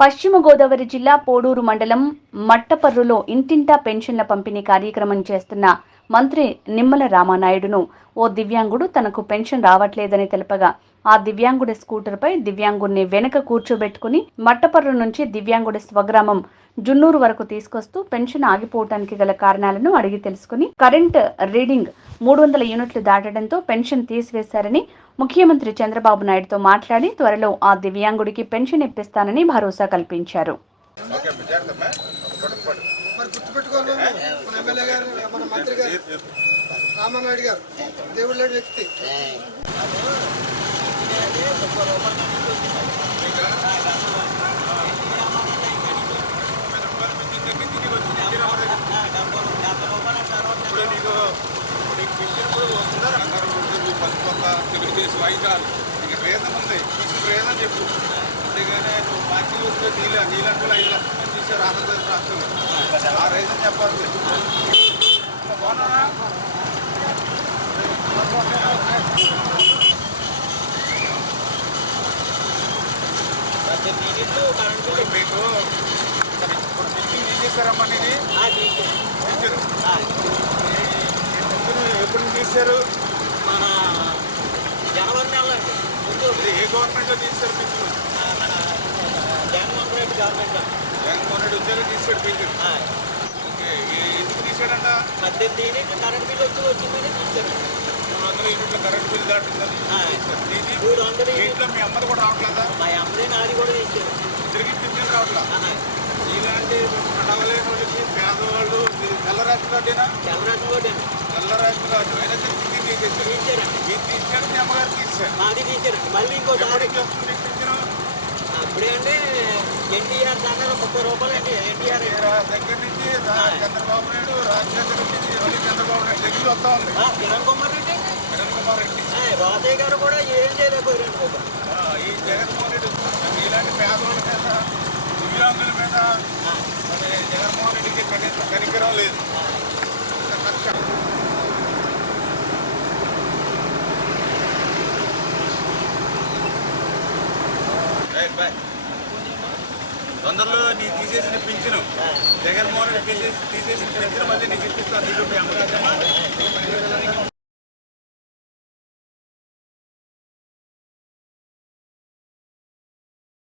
పశ్చిమ గోదావరి జిల్లా పోడూరు మండలం మట్టపర్రులో ఇంటింటా పెన్షన్ల పంపిణీ కార్యక్రమం చేస్తున్న మంత్రి నిమ్మల రామానాయుడును ఓ దివ్యాంగుడు తనకు పెన్షన్ రావట్లేదని తెలుపగా ఆ దివ్యాంగుడి స్కూటర్పై దివ్యాంగుడిని వెనక కూర్చోబెట్టుకుని మట్టపర్రు నుంచి దివ్యాంగుడి స్వగ్రామం జున్నూరు వరకు తీసుకొస్తూ పెన్షన్ ఆగిపోవటానికి గల కారణాలను అడిగి తెలుసుకుని కరెంట్ రీడింగ్ 300 యూనిట్లు దాటడంతో పెన్షన్ తీసివేశారని ముఖ్యమంత్రి చంద్రబాబు నాయుడుతో మాట్లాడి త్వరలో ఆ దివ్యాంగుడికి పెన్షన్ ఇప్పిస్తానని భరోసా కల్పించారు. చెప్పు అంతేగానే నువ్వు పార్టీ నీళ్ళంటే 5 లక్షల మంది చూసారు ఆంధ్రప్రదేశ్ రాష్ట్రంలో ఆ రైతు చెప్పాలి మీకు ఇప్పుడు పిచ్చింగ్ తీసేశారమ్మా ఇది ఎప్పుడు తీశారు? మన జనవరి నెల అండి. ఏ గవర్నమెంట్లో తీశారు పిచ్చింగ్? మన జగన్మోహన్ రెడ్డి గవర్నమెంట్లో. జగన్మోహన్ రెడ్డి వచ్చాక తీసాడు పిచ్చింగ్. ఓకే, ఎందుకు తీసాడంట? 18 యూనిట్లు కరెంట్ బిల్ వచ్చిందని తీశారు. 300 యూనిట్ల కరెంట్ బిల్ దాటిందని 300 ఇంట్లో మీ అమ్మది కూడా రావట్లేదా? మా అమ్మదే నాది కూడా తీశారు. తిరిగి పిచ్చింగ్ రావట్లా? ఇలాంటి పడవలేని వాళ్ళకి పేదవాళ్ళు తెల్ల రేషన్ కార్డేనా? తెల్ల రేషన్ కార్డు అయినా పిచ్చింగ్ తీసేసారు. మీరు తీసారు, మీ అమ్మగారు తీసారు. మాది తీశారండి. మళ్ళీ ఇంకో ఎవరికి వస్తుంది పిచ్చింగ్? అప్పుడే అంటే ఎన్టీఆర్ దాకా 30 రూపాయలు అండి. ఎన్టీఆర్ దగ్గర నుంచి చంద్రబాబు నాయుడు రాజశేఖర రెడ్డి చంద్రబాబు నాయుడు దగ్గర వస్తా ఉంది. కిరణ్ కుమార్ రెడ్డి రాజయ్య గారు కూడా ఏం చేయలేకపోయారు. ఈ జగన్మోహన్ రెడ్డి ఇలాంటి పేదవాళ్ళ మీద దివ్యాంగుల మీద మరి జగన్మోహన్ రెడ్డికి కనికరం లేదు. తొందరలో నీ తీసేసిన పింఛను జగన్మోహన్ రెడ్డి తీసేసిన పింఛను మళ్ళీ నీకు ఇప్పిస్తాను. నీకు మీ అమ్మగారు